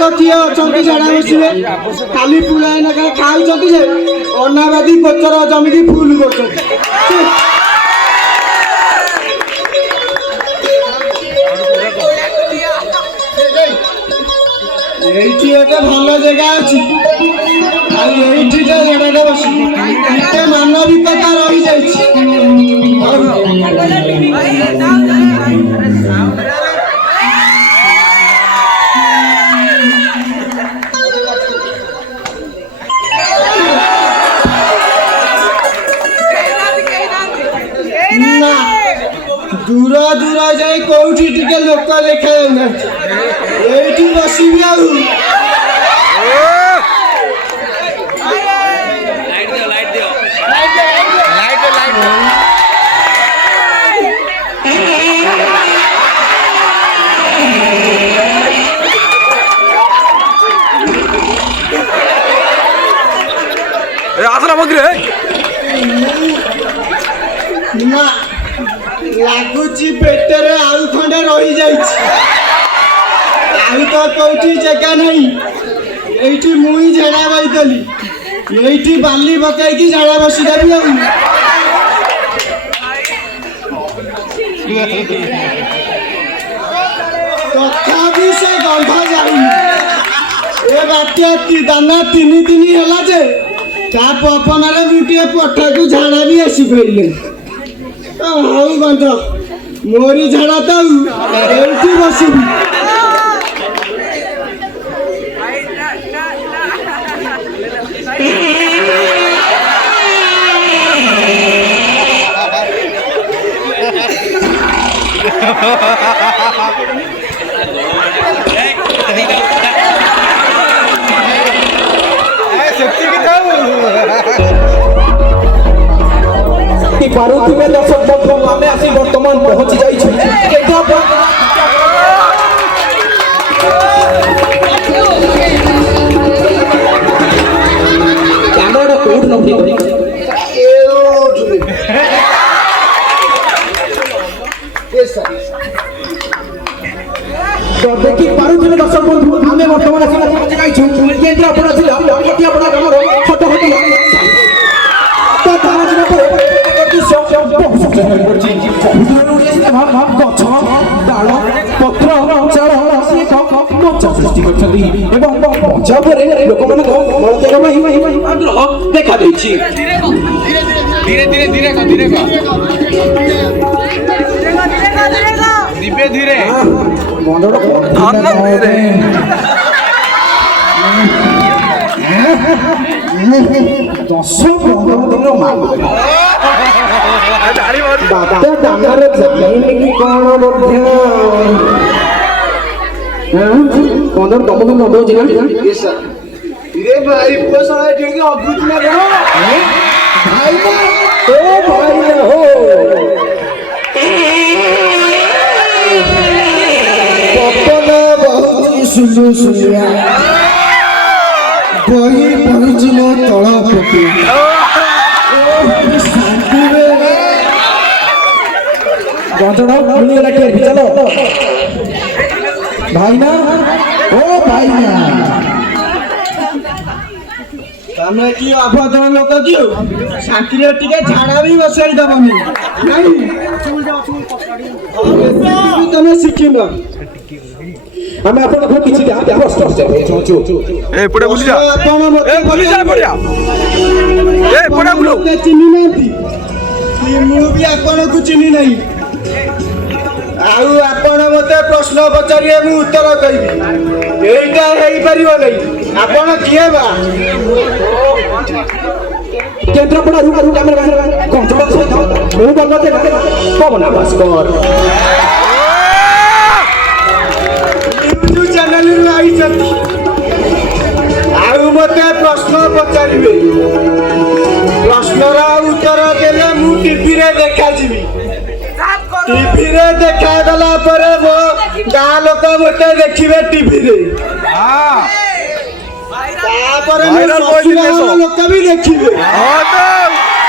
लोक किए अच्छा झाड़ा बसवे खाली पुलाए ना खाऊँ अनाबादी गोचर जमी फुल कर भल जगह अच्छी बस मानविकता रही जाइए दूर दूर जाए कौटी टिके लोक देखा ये बसबी आसरा मंदिर ना लगुच पेटरे आउ खंडे रही जाई तो कौटी जगह नहीं ये मुई झाड़ा बईतली ये बाली पकईकी झाड़ा बसीदेवी तथापि से गंध जाऊनी ए बात्या दाना तीन दिन है जे ता पपनारे मुझे पठा को झाड़ा भी आसी पारे हाउ गंध मोरी झाड़ा तो ये बसबी पारुथिबे दर्शक बंधु आमे आसी वर्तमान पहुंची जाई छी कैमरा कोड नथि तो देखि पारुथिबे दर्शक बंधु आमे वर्तमान आसी पहुंची जाई छी केंद्र अपना जिला कोटी अपना गामर फोटो फोटो तो तारा पर देखा धीरे धीरे धीरे धीरे धीरे धीरे दस 15 दिन बात्या दानारे जाइने कि कौन मध्य 15 दिन नदो जिना रे भाई पुआ सारा ठीक है अद्भुत ना भाई ओ भाई हो पपना बहुत सुनु सुनिया बही पहुंचलो तଳ पके गंजड़ा मिल गला के चलो भाई ना ओ भाई ना तमे की अभद्र लोक कियो शांतिरे टिके झाड़ा भी बसई दबनी नहीं तमे सिखिम हमें अपन घर किछि के प्रश्न छै ए पड़े बुली जा ए बुली जा पड़िया ए पड़े बुलो चिनी नांती कि मु भी आपन को चिनी नहीं आउ आपण मते प्रश्न पचारिए मु उत्तर कहिबी एइटा हेई परिबो नहीं आपण किए बा केंद्रापड़ा रु कैमरा कंट्रोल से मु बलते पवन भास्कर न्यूज चैनल रे आई छथि आउ मते प्रश्न पचारिबे प्रश्नर उत्तर देले मु टीवी रे देखा जीवी टीवी रे देखा गला पर वो गाँ लोक मते देखिबे टीवी रे हां तापर लोक भी देखिबे हां तो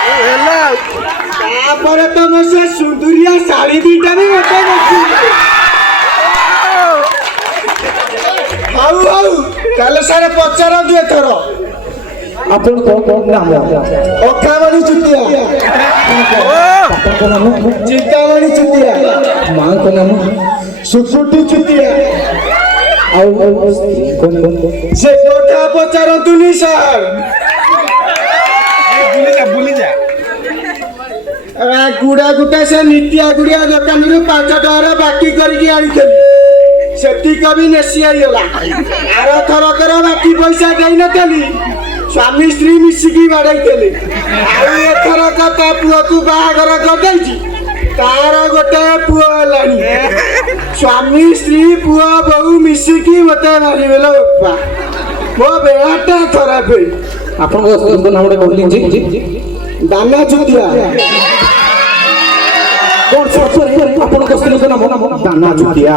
हेला तापर तुम से सुंदरिया साड़ी दीटा भी मते देखिबे हाउ ହଉ ତାହେଲେ ସାର୍ ପଚାରନ୍ତୁ ଏଥର। ଆପଣଙ୍କ ନାମ? ଅଖାମଣି ଚୁତିଆ। ଆପଣଙ୍କ ନାମ? ଚିନ୍ତାମଣି ଚୁତିଆ। ମାଙ୍କ ନାମ? ସୁକୁଟି ଚୁତିଆ। ଆଉ ସେ କଥା ପଚାରନ୍ତୁନି ସାର୍। ଗୁଡା ଗୁଟା ସେ ନିତିଆ ଗୁଡିଆ ଦୋକାନରୁ 5 ଟଙ୍କାର ବାକି କରିକି ଆଣିଥିଲି, ସେତିକ ବି ନେସି ହେଇଗଲା। ଆର ଥରକର ବାକି ପଇସା ଦେଇନଥିଲି, ସ୍ୱାମୀ ସ୍ତ୍ରୀ ମିଶିକି ବାଡେଇଥିଲେ। ଆଉ ଏଥରକ ତା ପୁଅକୁ ବାହାଘର କରିଦେଇଛି, ତାର ଗୋଟେ ପୁଅ ହେଲାଣି। ସ୍ୱାମୀ ସ୍ତ୍ରୀ ପୁଅ ବୋହୁ ମିଶିକି ମତେ ମାରିବେ ଲୋ ବାପା, ମୋ ବେଳାଟା ଖରାପ। ଆପଣଙ୍କ ସ୍ତ୍ରୀଙ୍କ ନାମଟା କହିଲି ଦାନା ଚୁତିଆ। ଆପଣଙ୍କ ସ୍ତ୍ରୀଙ୍କ ନାମ? ଦାନା ଚୁତିଆ।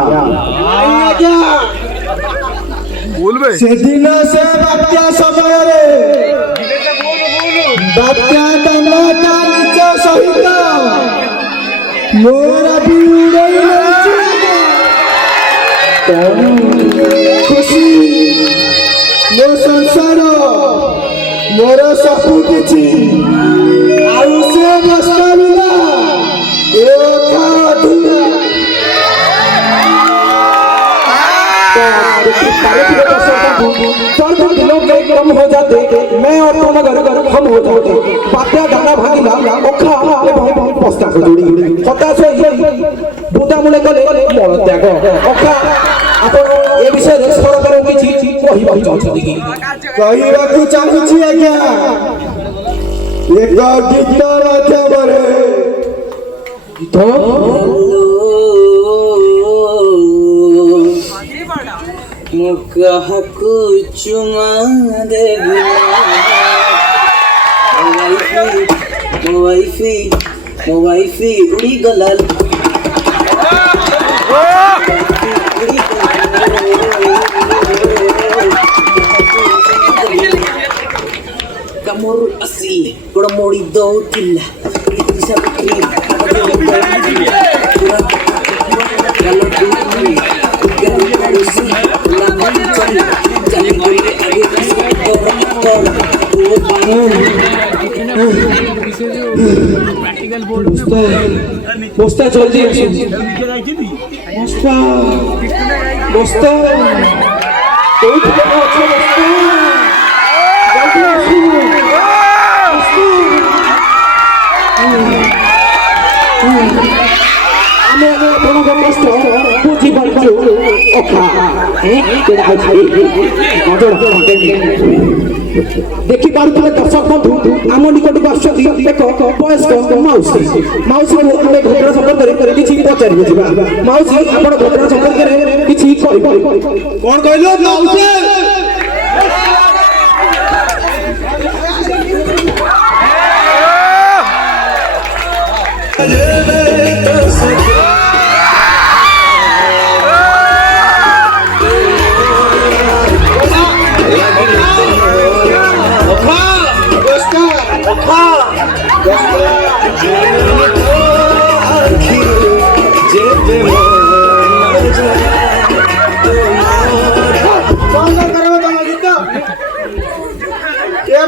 ଆଜ୍ଞା ସେଦିନ ସେ ବାତ୍ୟା ସମୟରେ ବାତ୍ୟା ଦାନାଟା ନିଜ ସହିତ ମୋର ବି ଉଡ଼େଇ ନେଇଛି। ଖୁସି ମୋ ସଂସାର ମୋର ସବୁ କିଛି, ଆଉ ସେ ବସ୍ତାବିନା ଏ ଅଧା ଅଧୁରା। कम हो जाते, मैं और तुम अगर हम हो जाते। बात्या गाना भागिला अखा एवं पस्ता को जोड़ी हताश बुदा मुले गले मन त्याग अखा। आपण ए विषय रे सरकार किछि कहिबा चाहछथि कि? କହିବାକୁ ଚାହୁଁଛି ଆଜ୍ଞା, ଏକ ଗୀତ ମାଧ୍ୟମରେ। गीत मुकाहकु चुमा देबी मो वाइफी उड़ी गलाल कमर असी बड़ा मोड़ी दो किल्ला सब बस्ता जल्दी बस्ता बस्ता कोई देखी पारे दर्शक बंधु आम निकट को आसुँच एक वयस्क माउसी माउसी आम घटना संपर्क में किसी पचारि माउसी आप घटना संपर्क में किसी कौन कहल माउसी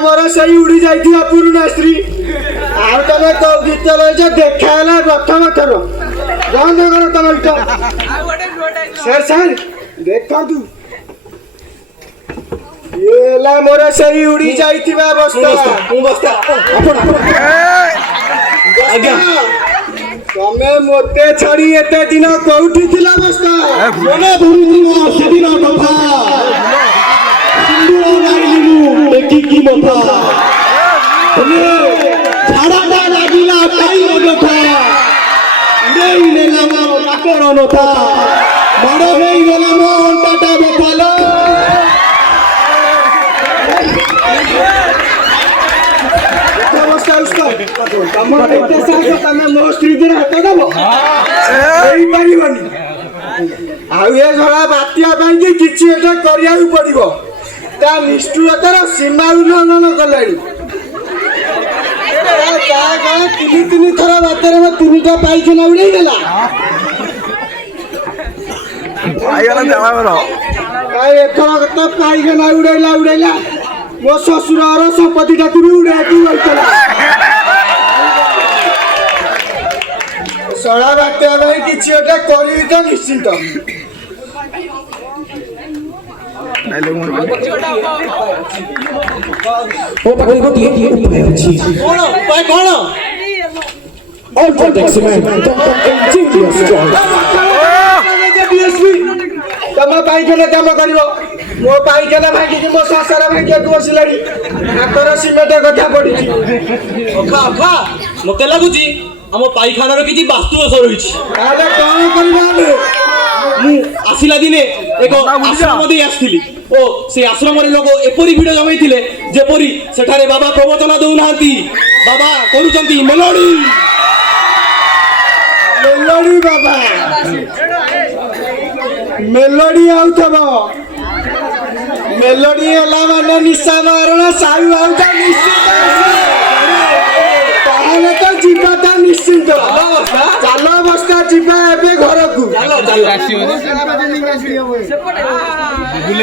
मोर सही उड़ी जाती पुरुणा स्त्री आउ तमें तो गीत लैच देखा प्रथम थर बंद कर तुम गीत सर सर देखु ये मोर सही उड़ी जाइथिबा बस्ता तमे मोते छड़ी एते दिन कोउठी थिला बस्ता मने भूलिथिबो सेदिन कथा सिंदूर गाइलिनु देखि की मथा झाड़ाटा लागिला काई नथा नेई नेला मो नाकर नथा मारो नेई गेला मो अंटाटा बेखालो मो स्त्री हाथ दब बात्या किसी पड़ो ता निष्ठुरतार सीमा उल्लंघन कला तीन थर बात्यार तीन टा पाइखाना उड़ेगला एथर तो पाइखाना उड़ैला मो ससुर संपत्ति टाक भी उड़ा सड़ा बाटे भाई किसी गोटे करी तो निश्चिंत ମୋ ପାଖରେ ଗୋଟିଏ ଉପାୟ ଅଛି कौन उपाय कौन ଅଲ୍ଟ୍ରାଟେକ୍ସ ମ୍ୟାନ୍ ଜିନିୟସ୍ तम पाइखाना कम कर मो पाइखाना भांगी मो शशर भांगिया बसिलानी हाथर सिमेंट कथा पड़ी ଅଖା ଅଖା ମତେ ଲାଗୁଛି ଆମ ପାଇଖାନାର କିଛି ବାସ୍ତୁ ଦୋଷ ରହିଛି। ତାହେଲେ କଣ କରିବା ଆମେ ମୁଁ ଆସିଲା ଦିନେ ଏକ ଆଶ୍ରମ ଦେଇ ଆସିଥିଲି ଓ ସେ ଆଶ୍ରମରେ ଲୋକ ଏପରି ଭିଡ଼ ଜମେଇଥିଲେ ଯେପରି ସେଠାରେ ବାବା ପ୍ରବଚନ ଦଉନାହାନ୍ତି, ବାବା କରୁଛନ୍ତି ମେଲୋଡି। मेलोडी बाबा मेलोडी आउथब मेलोडी होला माने निशा मारण साहू आउता निश्चित ताहले तो जीवाटा निश्चित चालो बस्ता जीवा एबे घर को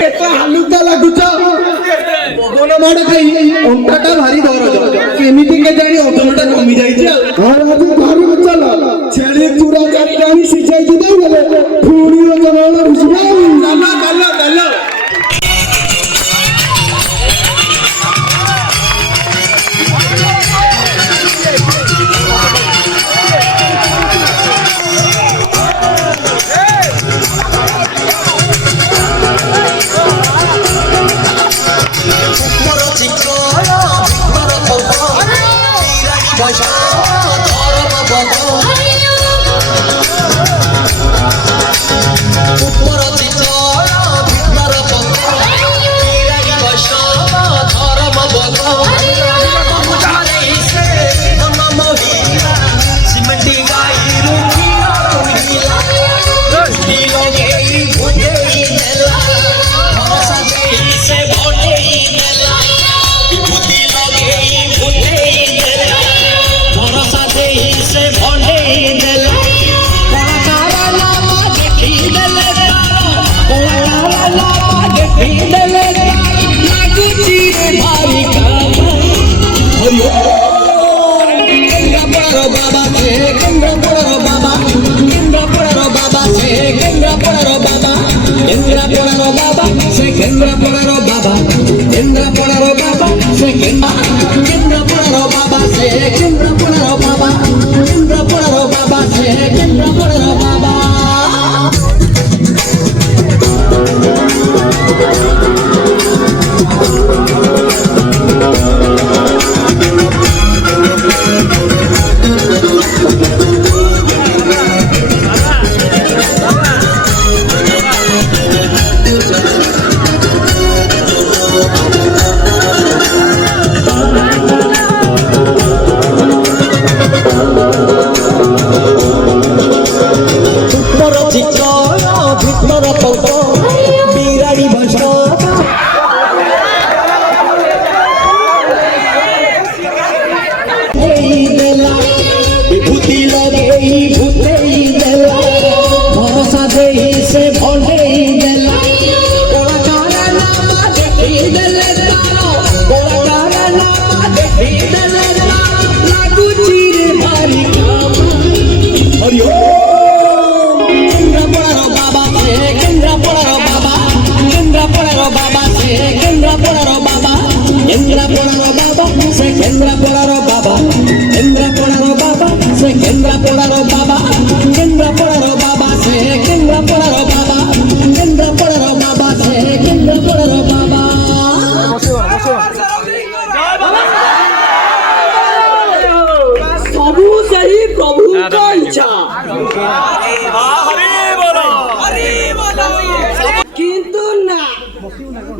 एतो हालुता लागुच पवन माड खाई अंटाटा भारी दरज केमिति के जानी ओजनटा कमी जाईছে हां आज घर को चल छेड़ी चूड़ा जानी सिजाई दे गले फूड़ी ओजन रुसबा चलो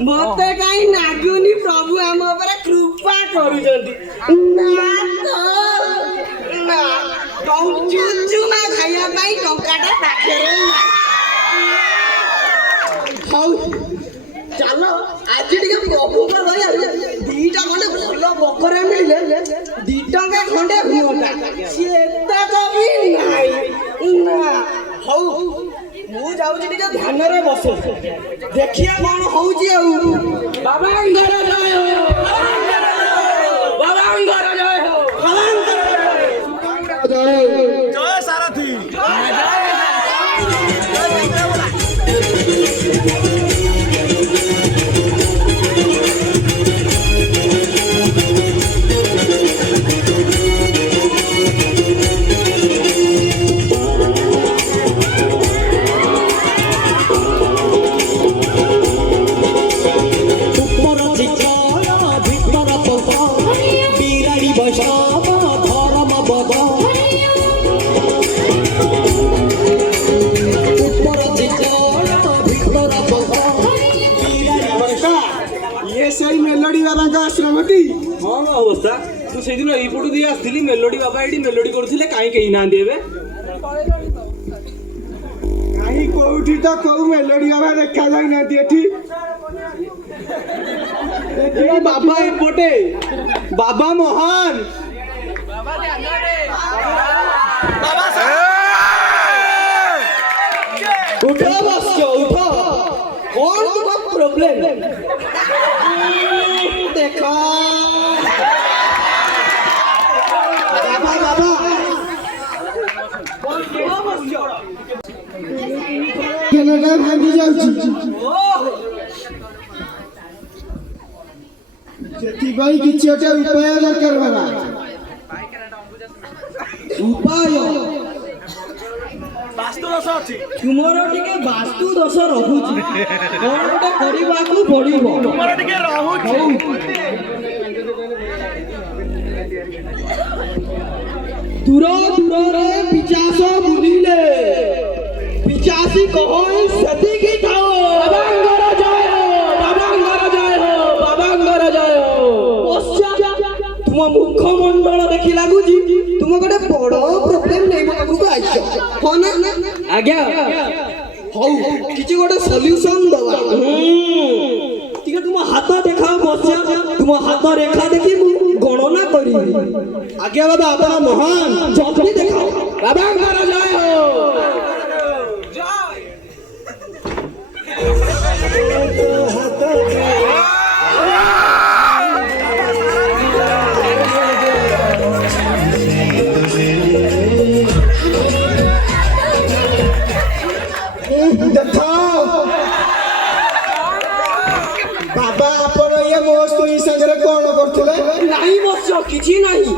मते कहीं नागुनी प्रभु आम ऊपर कृपा करूछंती ना तो ना चुचुमा खाइया पाई टंकाटा पाखरे ना हौ चलो आज टिके प्रभु का दया दीटा खंडे भलो बकरा मिले 2 टंका खंडे हुंता सेता कभी नाही ना हौ मु ଯାଉଛି ଟିକେ ଧ୍ୟାନରେ ବସେ ଦେଖିବା କଣ ହଉଛି ଆଉ ବାବାଙ୍କର ଜୟ ହୋ ବାବାଙ୍କର ଜୟ ହୋ ଜୟ ସାରଥୀ ये सही मेलोडी बाबा का आश्रम टी ହଁ ଅବସ୍ଥା ମୁଁ ସେଇଦିନ ଏଇପଟୁ ଦେଇ ଆସିଥିଲି ମେଲୋଡି ବାବା ଏଠି ମେଲୋଡି କରୁଥିଲେ କାହିଁ କେହି ନାହାନ୍ତି ଏବେ କାହିଁ କୋଉଠି ତ କୋଉ ମେଲୋଡି ବାବା ଦେଖା ଯାଉନାହାନ୍ତି ଏଠି ଦେଖିବ ବାବା ଏପଟେ ବାବା ମହାନ ଉଠ ବସ ଉଠ କଣ ତୁମ ପ୍ରୋବ୍ଲେମ ଦେଖ ବାବା ବାବା କେନଟା ଭାଙ୍ଗି ଯାଉଛି ସେଥିପାଇଁ କିଛି ଗୋଟେ ଉପାୟ ଦରକାର ବାବା ଉପାୟ ବାସ୍ତୁ ଦୋଷ ଅଛି ତୁମର ଟିକେ ବାସ୍ତୁ ଦୋଷ ରହୁଛି କଣ ଗୋଟେ କରିବାକୁ ପଡିବ ମୋର ଟିକେ ରହୁଛି ଦୂର ଦୂରରେ ପିଚାସ ବୁଲିଲେ ପିଚାସି କହଇ ସେତିକି ଥାଅ ବାବାଙ୍କର ଜୟ ହୋ ବାବାଙ୍କର ଜୟ ହୋ ବାବାଙ୍କର ଜୟ ହୋ ତୁମ ମୁଖମଣ୍ଡଳ ଦେଖି ଲାଗୁଛି ତୁମ ଗୋଟେ ବଡ ପ୍ରୋବ୍ଲେମ ନେଇ ମୋ ପାଖକୁ ଆସିଛ ହଁ ନା ଆଜ୍ଞା ହଉ କିଛି ଗୋଟେ ସଲ୍ୟୁସନ ଦବା ଟିକେ ତୁମ ହାତ ଦେଖାଅ ବସ୍ୟା ତୁମ ହାତ ରେଖା ଦେଖି ମୁଁ ଗଣନା କରିବି ଆଜ୍ଞା ବାବା ଆପଣ ମହାନ ଜଲ୍ଦି ଦେଖାଅ ବାବାଙ୍କର ଜୟ ହୋ ବାବା ଆପଣ ଇଏ ମୋ ସ୍ତ୍ରୀ ସାଙ୍ଗରେ କଣ କରୁଥିଲେ ନାହିଁ ବସ୍ୟ କିଛି ନାହିଁ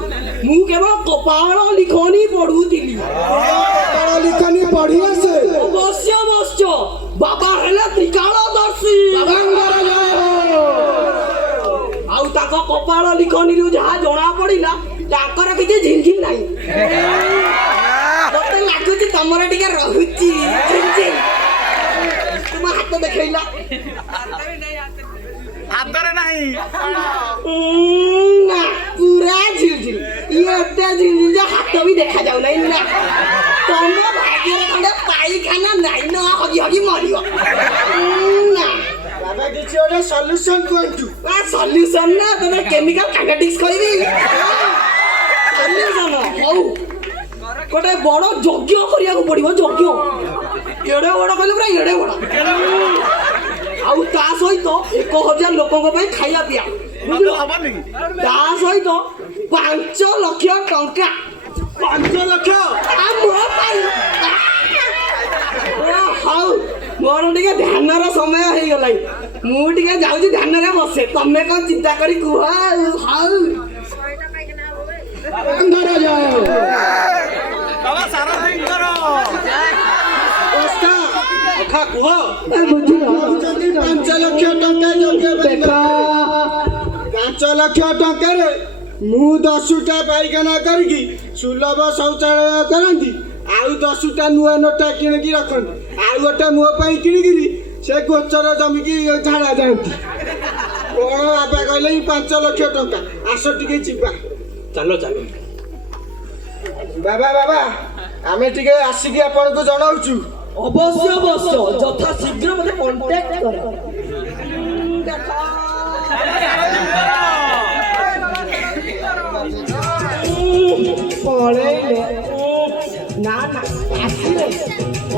ମୁଁ କେବଳ କପାଳ ଲିଖନି ପଢୁଥିଲି କପାଳ ଲିଖନି ପଢି ଆସେ ବସ୍ୟ ବସ୍ୟ ବାବା ହେଲେ ତ୍ରିକାଳଦର୍ଶୀ ବାବାଙ୍କର ଜୟ ହୋ ଆଉ ତାଙ୍କ କପାଳ ଲିଖନିରୁ ଯାହା ଜଣା ପଡିଲା ତାଙ୍କର କିଛି ଝିଂଝିଂ ନାହିଁ ମତେ ଲାଗୁଛି ତମର ଟିକେ ରହୁଛି ଝିଂଝିଂ ତୁମ ହାତ ଦେଖେଇଲା ହାତରେ ନାହିଁ ନା ପୁରା ଝିଲଝିଲ ଇଏ ଏତେ ଝିଲଝିଲ ଯେ ହାତ ବି ଦେଖାଯାଉ ନାହିଁ ନା ତମ ଭାଗ୍ୟରେ ଖଣ୍ଡେ ପାଇଖାନା ନାହିଁ ନା ହଗି ହଗି ମରିବ ନା ବାବା କିଛି ଗୋଟେ ସଲ୍ୟୁସନ କୁହନ୍ତୁ ସଲ୍ୟୁସନ ନା ତମେ କେମିକାଲ କାଇନେଟିକ୍ସ କରିବି ସଲ୍ୟୁସନ ହଉ ଗୋଟେ ବଡ ଯଜ୍ଞ କରିବାକୁ ପଡିବ ଯଜ୍ଞ ଏଡେ ବଡ କହିଲେ ପୁରା ଏଡେ ବଡ ଆଉ ତା ସହିତ 1000 ଲୋକଙ୍କ ପାଇଁ ଖାଇବା ପିଇବା ହବନି ତା ସହିତ 5 ଲକ୍ଷ ଟଙ୍କା 5 ଲକ୍ଷ ମୋ ପାଇଁ ହଉ ମୋର ଟିକେ ଧ୍ୟାନର ସମୟ ହେଇଗଲାଣି ମୁଁ ଟିକେ ଯାଉଛି ଧ୍ୟାନରେ ବସେ ତମେ କଣ ଚିନ୍ତା କରି କୁହ ହଉ ବାବାଙ୍କର ଜୟ ହୋ ବାବା ସାରଥୀଙ୍କର କଥା କୁହ ଯଦି 5 ଲକ୍ଷ ଟଙ୍କା ଯୋଗେଇବା 5 ଲକ୍ଷ ଟଙ୍କାରେ ମୁଁ 10ଟା ପାଇଖାନା କରିକି ସୁଲଭ ଶୌଚାଳୟ କରନ୍ତି ଆଉ 10ଟା ନୂଆ ନୋଟା କିଣିକି ରଖନ୍ତି ଆଉ ଗୋଟେ ମୋ ପାଇଁ କିଣିକିରି ସେ ଗୋଚର ଜମିକି ଝାଡ଼ା ଯାଆନ୍ତି କଣ ବାବା କହିଲେ 5 ଲକ୍ଷ ଟଙ୍କା ଆସ ଟିକେ ଯିବା ଚାଲ ଚାଲ ବାବା ବାବା ଆମେ ଟିକେ ଆସିକି ଆପଣଙ୍କୁ ଜଣାଉଛୁ ଅବଶ୍ୟ ଅବଶ୍ୟ ଯଥା ଶୀଘ୍ର ମୋତେ କଣ୍ଟାକ୍ଟ କର ପଳେଇଲେ ନା ନା ଆସିଲେ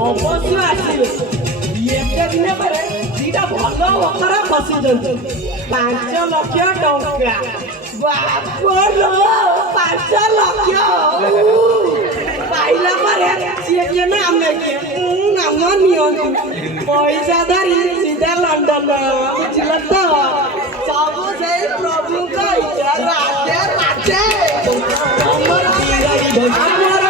ଅବଶ୍ୟ ଆସିବେ ଏତେ ଦିନ ପରେ ଦିଟା ଭଲ ବକରା ଫସିଛନ୍ତି 5 ଲକ୍ଷ ଟଙ୍କା ବାପଲୋ 5 ଲକ୍ଷ ପାଇଲା ପରେ ସିଏ କିଏ ନା ଆମେ କିଏ ନାମ ନିଅନ୍ତୁ ପଇସା ଧରି ସିଧା ଲଣ୍ଡନ ବୁଝିଲ ତ ସବୁ ସେଇ ପ୍ରଭୁଙ୍କ ଇଚ୍ଛା ରାଜେ ରାଜେ ଆମର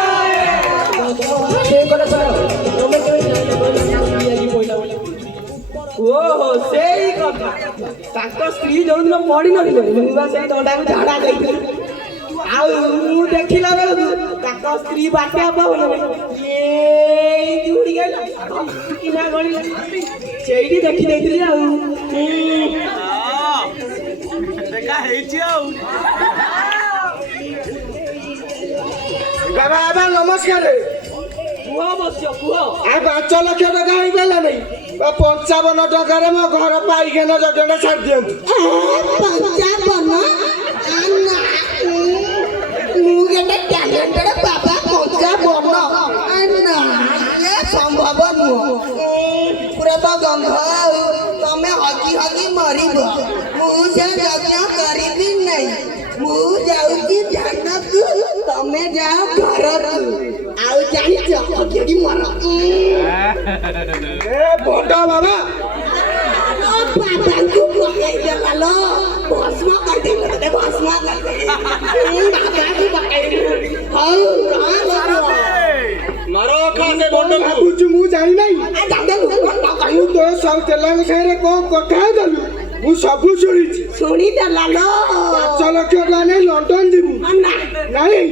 ଓହୋ ସେଇ କଥା ତାଙ୍କ ସ୍ତ୍ରୀ ଯୋଉଦିନ ପଡି ନଥିଲେ ମୁଁ ବା ସେଇ ଦଣ୍ଡାକୁ ଝାଡା ଦେଇଥିଲି ଆଉ ମୁଁ ଦେଖିଲା ବେଳକୁ ତାଙ୍କ ସ୍ତ୍ରୀ ବାତ୍ୟା ପବନ ଏଇ ଉଡି ଗଲା କିନା ଗଳିଲା ସେଇଠି ଦେଖି ଦେଇଥିଲି ଆଉ ଦେଖା ହେଇଛି ଆଉ ବାବା ବାବା ନମସ୍କାର କୁହ ବସ୍ୟ କୁହ ଆ 5 ଲକ୍ଷ ଟଙ୍କା ହେଇପାରିଲା ନାହିଁ 55 ଟଙ୍କାରେ ମୋ ଘର ପାଇଖାନା ଯୋଜନା ଛାଡ଼ି ଦିଅନ୍ତୁ 55 ମୁଁ ଗୋଟେ ଟ୍ୟାଲେଣ୍ଟେଡ ବାବା 55 ନା ଏ ସମ୍ଭବ ନୁହଁ ପୁରା ତ ଗନ୍ଧ ଆଉ ତମେ ହଗି ହଗି ମରିବ ମୁଁ ସେ ଯଜ୍ଞ କରିବି ନାହିଁ ମୁଁ ଯାଉଛି ଧ୍ୟାନକୁ ତମେ ଯାଅ ଘରକୁ ଆଉ ଜାଣିଛ ହଗି ମର ଏ ବଡ ବାବା ବାବାଙ୍କୁ ପକେଇ ଦେଲା ଭସ୍ମ କରିଦେଲେ ଭସ୍ମ କରିଦେଲେ ବାବାଙ୍କୁ ପକେଇଲୁ ହଉ ମାର ଖା ସେ ବଣ୍ଡକୁ ଭାବୁଛୁ ମୁଁ ଜାଣି ନାହିଁ ମୁଁ ତୋ ସବୁ ତେଲଙ୍କ ସାଙ୍ଗରେ କଣ କଥା ହେଲୁ ମୁଁ ସବୁ ଶୁଣିଛି ଶୁଣିଦେଲା 5 ଲକ୍ଷ ଟଙ୍କା ନେଇ ଲଣ୍ଡନ ଯିବୁ ନାଇଁ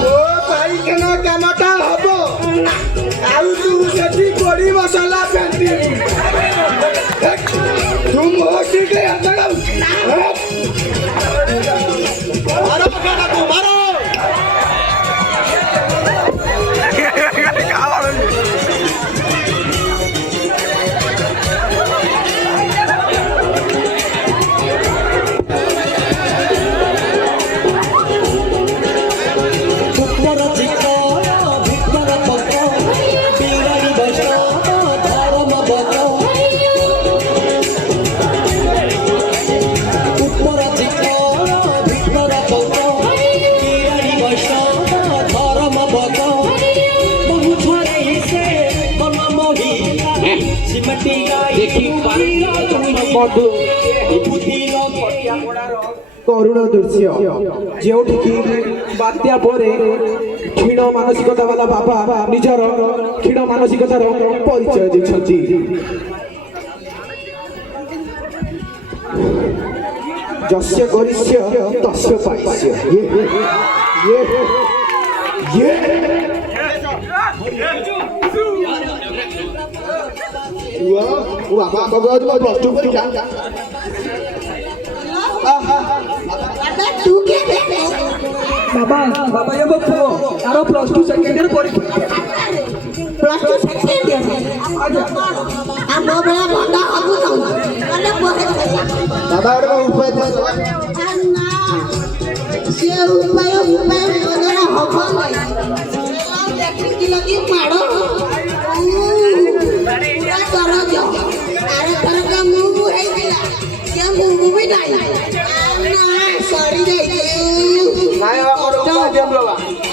ମୋ ପାଇଖାନା କାମଟା ହବ ଆଉ ତୁ ସେଠି ଗୋଡ଼ି ମସଲା ଫେଣ୍ଟିବୁ ତୁ ମୋ ଟିକେ ମାର କାହାକୁ ମାର କରୁଣ ଦୃଶ୍ୟ ଯେଉଁଠିକି ବାତ୍ୟା ପରେ କ୍ଷୀଣ ମାନସିକତା ବାଲା ବାବା ନିଜର କ୍ଷୀଣ ମାନସିକତାର ପରିଚୟ ଦେଇଛନ୍ତି ଯସ୍ୟ ଗରିଷ୍ୟ ତସ୍ୟ ପାଇଷ୍ୟ ତୁ କିଏ ବାବା ବାବା ଏ ମୋ ପୁଅ ତାର +2 ସେକେଣ୍ଡ ଇୟର ପରୀକ୍ଷା +2 ସେକେଣ୍ଡ ଇୟର ଆମ ବେଳା ଭଣ୍ଡା ହବୁ ନହେଲେ ପରେ ବାବା ଗୋଟେ ଉପାୟ ନା ସେ ଉପାୟ ମନରେ ହବ ନାହିଁ ଦେଖିକି ଲାଗି ମାଡ଼ କରଜ ଆରେ ଥରକ ମୁଭ ହେଇଥିଲା ସେ ମୁଭ ବି ନାହିଁ ନା ସରି ଯାଇଛି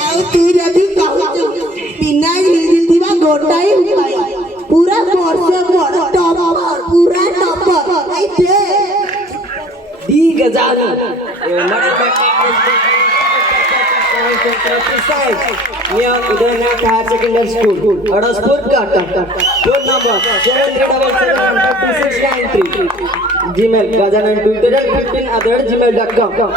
ଆଉ ତୁ ଯଦି କହୁଛୁ ବିନା ଥିବା ଗୋଟାଏ ଉପାୟ ପୁରା ବର୍ଷେ ବଡ଼ ଟପର ପୁରା ଟପର ଏଇତେ ठीक है जानो Near Udainath Higher Secondary School, Adaspur, Kata. Phone number 7372693. Gmail, Gajan and Twitter, 15@gmail.com.